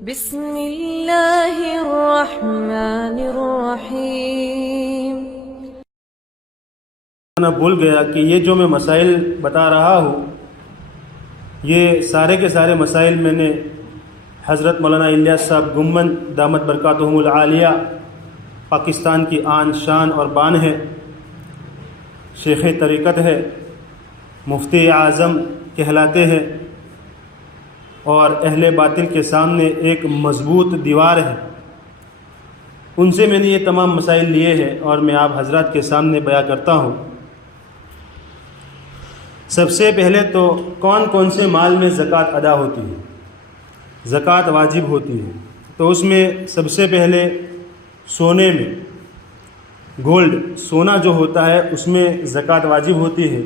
بسم اللہ الرحمن الرحیم۔ میں بھول گیا کہ یہ جو میں مسائل بتا رہا ہوں یہ سارے کے سارے مسائل میں نے حضرت مولانا الیاس صاحب گنبد دامت برکاتہم العالیہ پاکستان کی آن شان اور بان ہے، شیخ طریقت ہے، مفتی اعظم کہلاتے ہیں اور اہل باطل کے سامنے ایک مضبوط دیوار ہے۔ ان سے میں نے یہ تمام مسائل لیے ہیں اور میں آپ حضرات کے سامنے بیان کرتا ہوں۔ سب سے پہلے تو کون کون سے مال میں زکوٰۃ ادا ہوتی ہے، زکوٰۃ واجب ہوتی ہے؟ تو اس میں سب سے پہلے سونے میں، گولڈ سونا جو ہوتا ہے اس میں زکوٰۃ واجب ہوتی ہے۔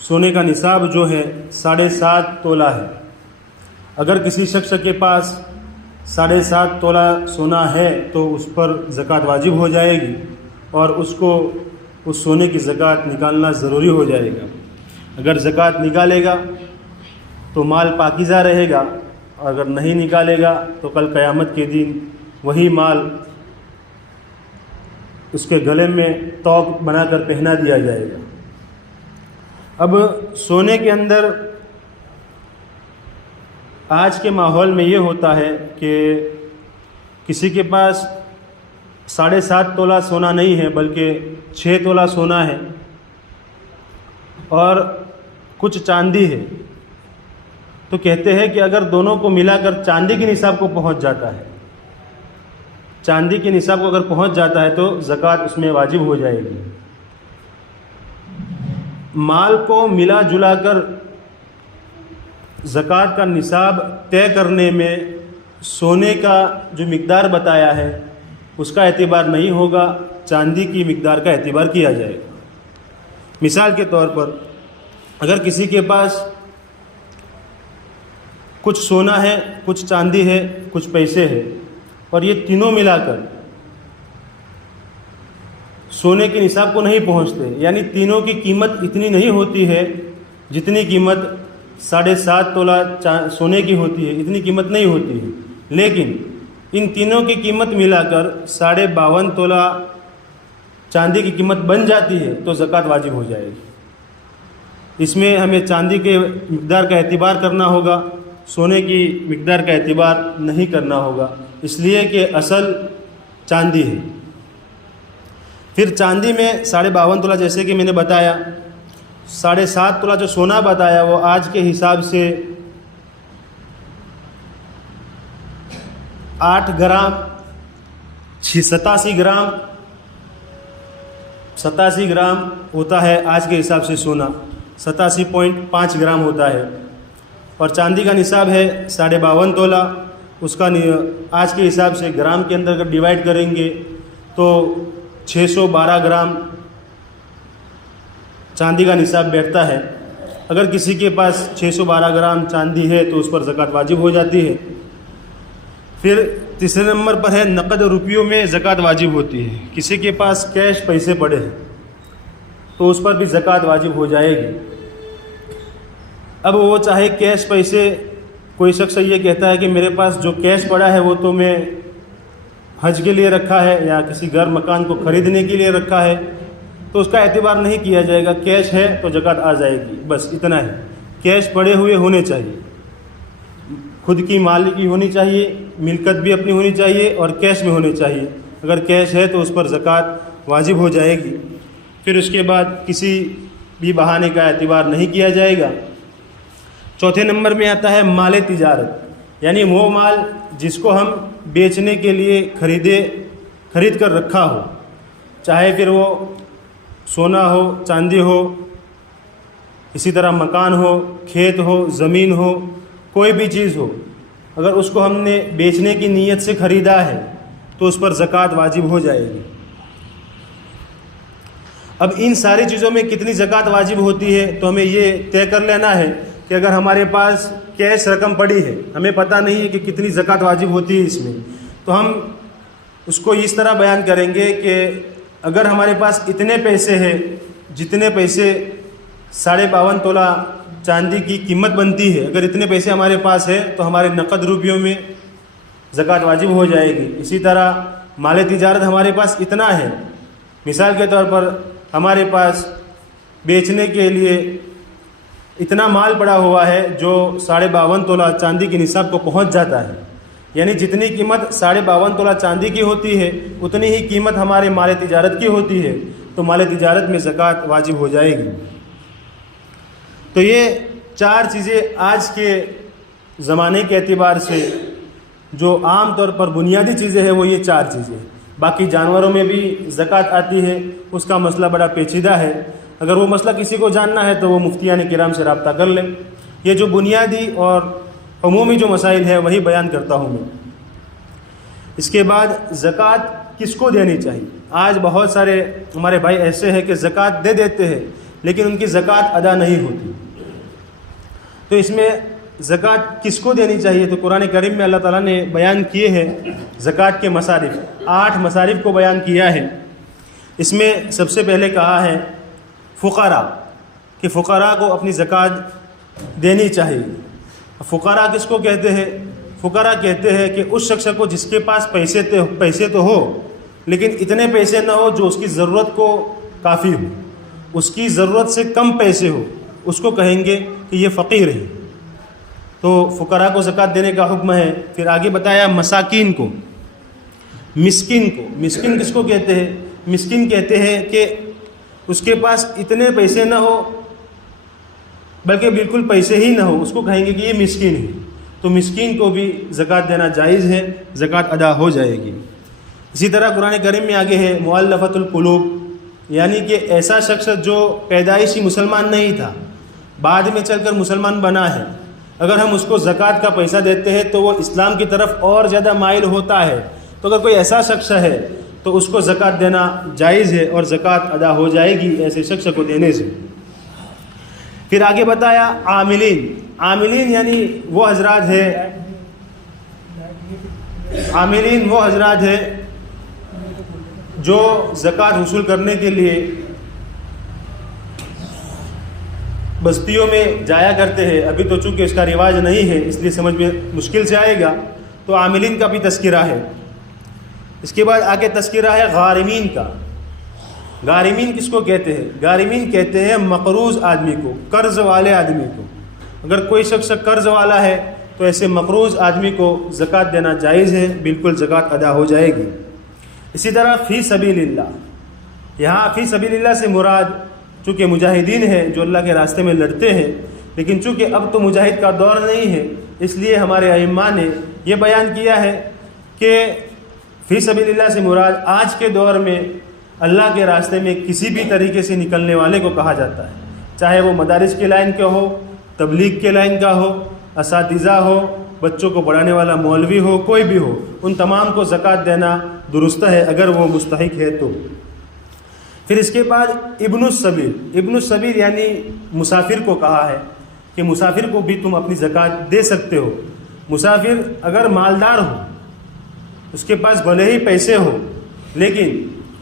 سونے کا نصاب جو ہے 7.5 تولہ ہے۔ اگر کسی شخص کے پاس 7.5 تولہ سونا ہے تو اس پر زکوٰۃ واجب ہو جائے گی اور اس کو اس سونے کی زکوٰۃ نکالنا ضروری ہو جائے گا۔ اگر زکوٰۃ نکالے گا تو مال پاکیزہ رہے گا، اور اگر نہیں نکالے گا تو کل قیامت کے دن وہی مال اس کے گلے میں توق بنا کر پہنا دیا جائے گا۔ اب سونے کے اندر آج کے ماحول میں یہ ہوتا ہے کہ کسی کے پاس 7.5 تولہ سونا نہیں ہے بلکہ 6 تولہ سونا ہے اور کچھ چاندی ہے، تو کہتے ہیں کہ اگر دونوں کو ملا کر چاندی کے نصاب کو پہنچ جاتا ہے، چاندی کے نصاب کو اگر پہنچ جاتا ہے تو زکوٰۃ اس میں واجب ہو جائے گی۔ مال کو ملا جلا کر زکوٰۃ کا نصاب طے کرنے میں سونے کا جو مقدار بتایا ہے اس کا اعتبار نہیں ہوگا، چاندی کی مقدار کا اعتبار کیا جائے گا۔ مثال کے طور پر اگر کسی کے پاس کچھ سونا ہے، کچھ چاندی ہے، کچھ پیسے ہے اور یہ تینوں ملا کر سونے کے نصاب کو نہیں پہنچتے، یعنی تینوں کی قیمت اتنی نہیں ہوتی ہے جتنی قیمت 7.5 تولہ سونے کی ہوتی ہے، اتنی قیمت نہیں ہوتی ہے، لیکن ان تینوں کی قیمت ملا کر 52.5 تولہ چاندی کی قیمت بن جاتی ہے تو زکوٰۃ واجب ہو جائے گی۔ اس میں ہمیں چاندی کے مقدار کا اعتبار کرنا ہوگا، سونے کی مقدار کا اعتبار نہیں کرنا ہوگا، اس لیے کہ اصل چاندی ہے۔ پھر چاندی میں 52.5 تولہ جیسے کہ میں نے بتایا، 7.5 تولہ جو سونا بتایا وہ آج کے حساب سے 8 گرام 87 گرام ہوتا ہے آج کے حساب سے سونا، 87.5 گرام ہوتا ہے، اور چاندی کا نصاب ہے 52.5 تولہ، اس کا آج کے حساب سے گرام کے اندر اگر ڈیوائڈ کریں گے تو 612 گرام چاندی کا نصاب بیٹھتا ہے۔ اگر کسی کے پاس 612 گرام چاندی ہے تو اس پر زکوٰۃ واجب ہو جاتی ہے۔ پھر تیسرے نمبر پر ہے نقد روپیوں میں زکوٰۃ واجب ہوتی ہے۔ کسی کے پاس کیش پیسے پڑے ہیں تو اس پر بھی زکوٰۃ واجب ہو جائے گی۔ اب وہ چاہے کیش پیسے، کوئی شخص یہ کہتا ہے کہ میرے پاس جو کیش پڑا ہے وہ تو میں حج کے لیے رکھا ہے یا کسی گھر مکان کو خریدنے کے لیے رکھا ہے، تو اس کا اعتبار نہیں کیا جائے گا، کیش ہے تو زکوٰۃ آ جائے گی، بس اتنا ہے۔ کیش پڑے ہوئے ہونے چاہیے، خود کی مال کی ہونی چاہیے، ملکت بھی اپنی ہونی چاہیے اور کیش میں ہونی چاہیے۔ اگر کیش ہے تو اس پر زکوٰۃ واجب ہو جائے گی۔ پھر اس کے بعد کسی بھی بہانے کا اعتبار نہیں کیا جائے گا۔ چوتھے نمبر میں آتا ہے مال تجارت، یعنی وہ مال جس کو ہم بیچنے کے لیے خرید کر رکھا ہو، چاہے پھر وہ سونا ہو، چاندی ہو، اسی طرح مکان ہو، کھیت ہو، زمین ہو، کوئی بھی چیز ہو، اگر اس کو ہم نے بیچنے کی نیت سے خریدا ہے تو اس پر زکوٰۃ واجب ہو جائے گی۔ اب ان ساری چیزوں میں کتنی زکوٰۃ واجب ہوتی ہے تو ہمیں یہ طے کر لینا ہے کہ اگر ہمارے پاس کیش رقم پڑی ہے، ہمیں پتہ نہیں ہے کہ کتنی زکوٰۃ واجب ہوتی ہے اس میں، تو ہم اس کو اس طرح بیان کریں گے کہ اگر ہمارے پاس اتنے پیسے ہیں جتنے پیسے 52.5 تولہ چاندی کی قیمت بنتی ہے، اگر اتنے پیسے ہمارے پاس ہے تو ہمارے نقد روپیوں میں زکوٰۃ واجب ہو جائے گی۔ اسی طرح مال تجارت ہمارے پاس اتنا ہے، مثال کے طور پر ہمارے پاس بیچنے کے لیے اتنا مال پڑا ہوا ہے جو 52.5 تولہ چاندی کے نصاب کو پہنچ جاتا ہے، یعنی جتنی قیمت 52.5 تولہ چاندی کی ہوتی ہے اتنی ہی قیمت ہمارے مال تجارت کی ہوتی ہے، تو مال تجارت میں زکوٰۃ واجب ہو جائے گی۔ تو یہ 4 چیزیں آج کے زمانے کے اعتبار سے جو عام طور پر بنیادی چیزیں ہیں وہ یہ 4 چیزیں۔ باقی جانوروں میں بھی زکوٰۃ آتی ہے، اس کا مسئلہ بڑا پیچیدہ ہے، اگر وہ مسئلہ کسی کو جاننا ہے تو وہ مفتیان کرام سے رابطہ کر لیں۔ یہ جو بنیادی اور عمومی جو مسائل ہیں وہی بیان کرتا ہوں میں۔ اس کے بعد زکوٰۃ کس کو دینی چاہیے؟ آج بہت سارے ہمارے بھائی ایسے ہیں کہ زکوٰۃ دے دیتے ہیں لیکن ان کی زکوٰۃ ادا نہیں ہوتی۔ تو اس میں زکوٰۃ کس کو دینی چاہیے؟ تو قرآن کریم میں اللہ تعالیٰ نے بیان کیے ہیں زکوٰۃ کے مصارف، 8 مصارف کو بیان کیا ہے۔ اس میں سب سے پہلے کہا ہے فقراء، کہ فقراء کو اپنی زکوٰۃ دینی چاہیے۔ فقراء کس کو کہتے ہیں؟ فقراء کہتے ہیں کہ اس شخص کو جس کے پاس پیسے تو ہو لیکن اتنے پیسے نہ ہو جو اس کی ضرورت کو کافی ہو، اس کی ضرورت سے کم پیسے ہو، اس کو کہیں گے کہ یہ فقیر ہے۔ تو فقراء کو زکوٰۃ دینے کا حکم ہے۔ پھر آگے بتایا مساکین کو، مسکین کو۔ مسکین کس کو کہتے ہیں؟ مسکین کہتے ہیں کہ اس کے پاس اتنے پیسے نہ ہو بلکہ بالکل پیسے ہی نہ ہو، اس کو کہیں گے کہ یہ مسکین ہے۔ تو مسکین کو بھی زکوٰۃ دینا جائز ہے، زکوٰۃ ادا ہو جائے گی۔ اسی طرح قرآن کریم میں آگے ہے مؤلفۃ القلوب، یعنی کہ ایسا شخص جو پیدائشی مسلمان نہیں تھا، بعد میں چل کر مسلمان بنا ہے، اگر ہم اس کو زکوٰۃ کا پیسہ دیتے ہیں تو وہ اسلام کی طرف اور زیادہ مائل ہوتا ہے۔ تو اگر کوئی ایسا شخص ہے تو اس کو زکوٰۃ دینا جائز ہے اور زکوٰۃ ادا ہو جائے گی ایسے شخص کو دینے سے۔ پھر آگے بتایا عاملین۔ عاملین یعنی وہ حضرات ہیں، عاملین وہ حضرات ہیں جو زکوٰۃ وصول کرنے کے لیے بستیوں میں جایا کرتے ہیں۔ ابھی تو چونکہ اس کا رواج نہیں ہے اس لیے سمجھ میں مشکل سے آئے گا، تو عاملین کا بھی تذکرہ ہے۔ اس کے بعد آگے تذکرہ ہے غارمین کا۔ غارمین کس کو کہتے ہیں؟ غارمین کہتے ہیں مقروض آدمی کو، قرض والے آدمی کو۔ اگر کوئی شخص قرض والا ہے تو ایسے مقروض آدمی کو زکوٰۃ دینا جائز ہے، بالکل زکوٰۃ ادا ہو جائے گی۔ اسی طرح فی سبیل اللہ، یہاں فی سبیل اللہ سے مراد چونکہ مجاہدین ہیں جو اللہ کے راستے میں لڑتے ہیں، لیکن چونکہ اب تو مجاہد کا دور نہیں ہے اس لیے ہمارے ائمہ نے یہ بیان کیا ہے کہ فی سبیل اللہ سے مراد آج کے دور میں اللہ کے راستے میں کسی بھی طریقے سے نکلنے والے کو کہا جاتا ہے، چاہے وہ مدارس کے لائن کا ہو، تبلیغ کے لائن کا ہو، اساتذہ ہو، بچوں کو پڑھانے والا مولوی ہو، کوئی بھی ہو، ان تمام کو زکوٰۃ دینا درست ہے اگر وہ مستحق ہے تو۔ پھر اس کے بعد ابن السبیل۔ ابن السبیل یعنی مسافر کو کہا ہے کہ مسافر کو بھی تم اپنی زکوٰۃ دے سکتے ہو۔ مسافر اگر مالدار ہو، اس کے پاس بھلے ہی پیسے ہو لیکن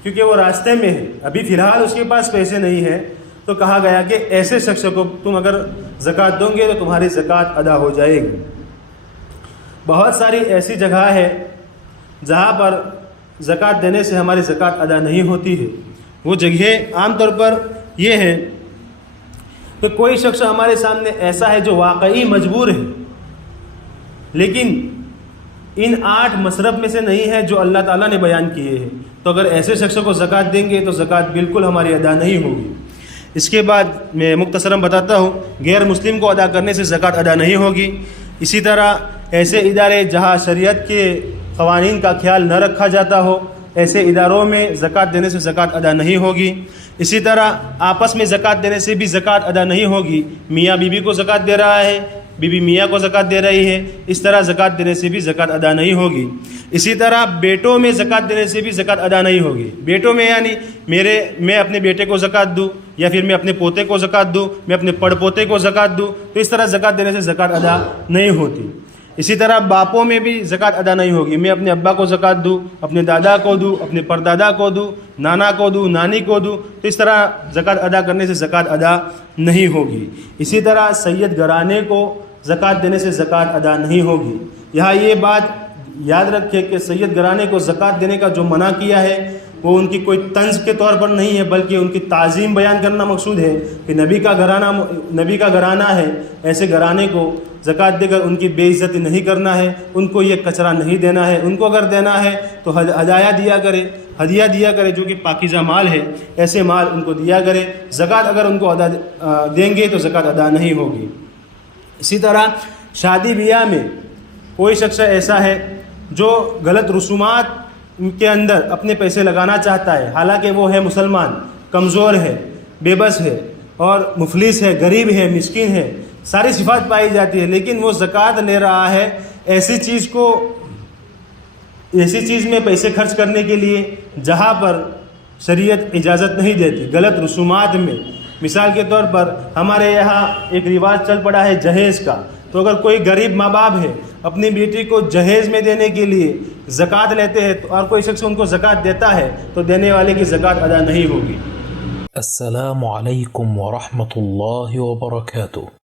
کیونکہ وہ راستے میں ہے، ابھی فی الحال اس کے پاس پیسے نہیں ہے، تو کہا گیا کہ ایسے شخص کو تم اگر زکوٰۃ دو گے تو تمہاری زکوٰۃ ادا ہو جائے گی۔ بہت ساری ایسی جگہ ہے جہاں پر زکوٰۃ دینے سے ہماری زکوٰۃ ادا نہیں ہوتی ہے۔ وہ جگہیں عام طور پر یہ ہیں کہ کوئی شخص ہمارے سامنے ایسا ہے جو واقعی مجبور ہے لیکن ان 8 مصرف میں سے نہیں ہے جو اللہ تعالیٰ نے بیان کیے ہیں، تو اگر ایسے شخص کو زکوٰۃ دیں گے تو زکوٰۃ بالکل ہماری ادا نہیں ہوگی۔ اس کے بعد میں مختصراً بتاتا ہوں، غیر مسلم کو ادا کرنے سے زکوٰۃ ادا نہیں ہوگی۔ اسی طرح ایسے ادارے جہاں شریعت کے قوانین کا خیال نہ رکھا جاتا ہو، ایسے اداروں میں زکوٰۃ دینے سے زکوٰۃ ادا نہیں ہوگی۔ اسی طرح آپس میں زکوٰۃ دینے سے بھی زکوٰۃ ادا نہیں ہوگی۔ میاں بیوی کو زکوٰۃ دے رہا ہے، بیوی میاں کو زکوٰۃ دے رہی ہے، اس طرح زکوٰۃ دینے سے بھی زکوٰۃ ادا نہیں ہوگی۔ اسی طرح بیٹوں میں زکوٰۃ دینے سے بھی زکوٰۃ ادا نہیں ہوگی۔ بیٹوں میں یعنی میں اپنے بیٹے کو زکوٰۃ دوں یا پھر میں اپنے پوتے کو زکوٰۃ دوں، میں اپنے پڑ پوتے کو زکوٰۃ دوں، تو اس طرح زکوٰۃ دینے سے زکوٰۃ ادا نہیں ہوتی۔ اسی طرح باپوں میں بھی زکوٰۃ ادا نہیں ہوگی۔ میں اپنے ابا کو زکوٰۃ دوں، اپنے دادا کو دوں، اپنے پردادا کو دوں، نانا کو دوں، نانی کو دوں، تو اس طرح زکوٰۃ ادا کرنے سے زکوٰۃ ادا نہیں ہوگی۔ اسی طرح سید گھرانے کو زکوٰۃ دینے سے زکوٰۃ ادا نہیں ہوگی۔ یہاں یہ بات یاد رکھے کہ سید گھرانے کو زکوٰۃ دینے کا جو منع کیا ہے وہ ان کی کوئی طنز کے طور پر نہیں ہے، بلکہ ان کی تعظیم بیان کرنا مقصود ہے کہ نبی کا گھرانہ ہے، ایسے گھرانے کو زکوٰۃ دے کر ان کی بے عزتی نہیں کرنا ہے، ان کو یہ کچرا نہیں دینا ہے، ان کو اگر دینا ہے تو ہدیہ دیا کرے جو کہ پاکیزہ مال ہے، ایسے مال ان کو دیا کرے۔ زکوٰۃ اگر ان کو دیں گے تو زکوٰۃ ادا نہیں ہوگی۔ اسی طرح شادی بیاہ میں کوئی شخص ایسا ہے جو غلط رسومات کے اندر اپنے پیسے لگانا چاہتا ہے، حالانکہ وہ ہے مسلمان، کمزور ہے، بے بس ہے اور مفلس ہے، غریب ہے، مسکین ہے، ساری صفات پائی جاتی ہے، لیکن وہ زکوٰۃ لے رہا ہے ایسی چیز میں پیسے خرچ کرنے کے لیے جہاں پر شریعت اجازت نہیں دیتی، غلط رسومات میں۔ مثال کے طور پر ہمارے یہاں ایک رواج چل پڑا ہے جہیز کا، تو اگر کوئی غریب ماں باپ ہے اپنی بیٹی کو جہیز میں دینے کے لیے زکوٰۃ لیتے ہیں اور کوئی شخص ان کو زکوٰۃ دیتا ہے تو دینے والے کی زکوٰۃ ادا نہیں ہوگی۔ السلام علیکم ورحمۃ اللہ وبرکاتہ۔